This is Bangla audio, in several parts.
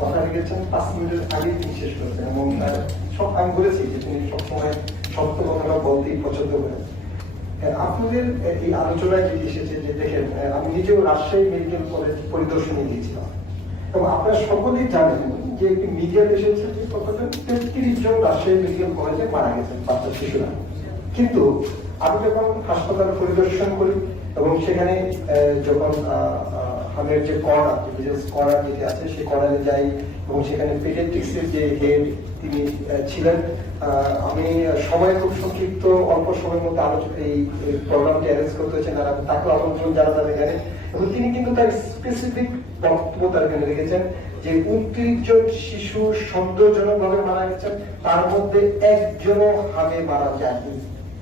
কথা রেখেছেন 5 মিনিটের আগে তিনি শেষ করেছেন এবং সব আমি বলেছি যে তিনি সবসময় সত্য কথাটা বলতেই পছন্দ করেন। আপনাদের এই আলোচনায় যেটি এসেছে যে দেখেন আমি নিজেও রাজশাহী মেডিকেল কলেজ পরিদর্শনে গিয়েছিলাম এবং আপনারা সকলেই জানেন যে একটি মিডিয়া এসেছে যে কতজন 33 জন রাজশাহী মেডিকেল কলেজে মারা গেছেন বাচ্চা শিশুরা। কিন্তু আমি যখন হাসপাতাল পরিদর্শন করি এবং সেখানে যখন আমাদের যে কর্নার যেটি আছে সেই কর্নারে যাই এবং সেখানে পেডিয়াট্রিক্সের যে হেড তিনি ছিলেন, আমি সময় খুব সংক্ষিপ্ত অল্প সময়ের মধ্যে এই প্রোগ্রামটি অ্যারেঞ্জ করতে হয়েছেন আর আমি তাকেও আমন্ত্রণ জানাতাম এখানে এবং তিনি কিন্তু তার স্পেসিফিক বক্তব্য তার এখানে রেখেছেন যে 29 জন শিশু সন্দেহজনকভাবে মারা গেছেন, তার মধ্যে একজনও হামে মারা যায়নি।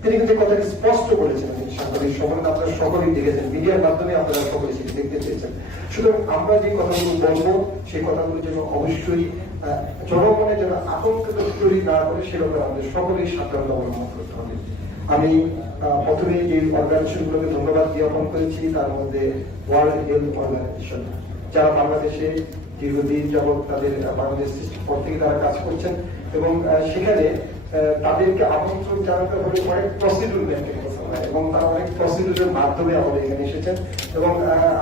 তিনি কিন্তু কথাটি স্পষ্ট বলেছেন। সাংবাদিক সম্মেলন আপনারা সকলেই দেখেছেন, মিডিয়ার মাধ্যমে আপনারা সকলে সেটি দেখতে পেয়েছেন। সুতরাং আমরা যে কথাগুলো বলবো সেই কথাগুলো যেন অবশ্যই জনগণের যেন আতঙ্কিত তৈরি না করে সেভাবে আমাদের সকলেই সাবধানতা অবলম্বন করতে হবে। আমি প্রথমে এই অর্গানাইজেশনগুলোকে ধন্যবাদ জ্ঞাপন করেছি, তার মধ্যে ওয়ার্ল্ড হেলথ অর্গানাইজেশন যারা বাংলাদেশে দীর্ঘদিন যাবৎ তাদের বাংলাদেশ সৃষ্টির পর থেকে তারা কাজ করছেন এবং সেখানে তাদেরকে আমন্ত্রণ জানাতে হলে অনেক প্রসিডিউর মেনটেন করতে হয় এবং তারা অনেক প্রসিডিউরের মাধ্যমে আমাদের এখানে এসেছেন এবং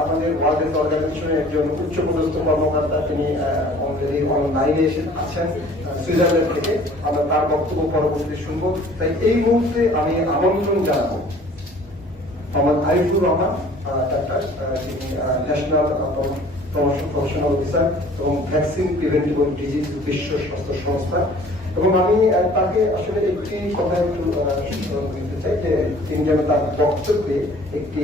আমাদের ওয়ার্ল্ড হেলথ অর্গানাইজেশনের একজন উচ্চপদস্থ কর্মকর্তা তিনি অলরেডি অনলাইনে এসে আছেন সুইজারল্যান্ড থেকে। আমরা তার বক্তব্য পরবর্তীতে শুনবো। তাই এই মুহূর্তে আমি আমন্ত্রণ জানাবো মোহাম্মদ আরিফুর রহমান ডাক্তার, যিনি ন্যাশনাল প্রফেশনাল অফিসার এবং ভ্যাকসিন প্রিভেন্টিভ ডিজিজ বিশ্ব স্বাস্থ্য সংস্থা, এবং আমি তাকে আসলে একটি কথা একটু দিতে চাই যে তিনি যেন তার বক্তব্যে একটি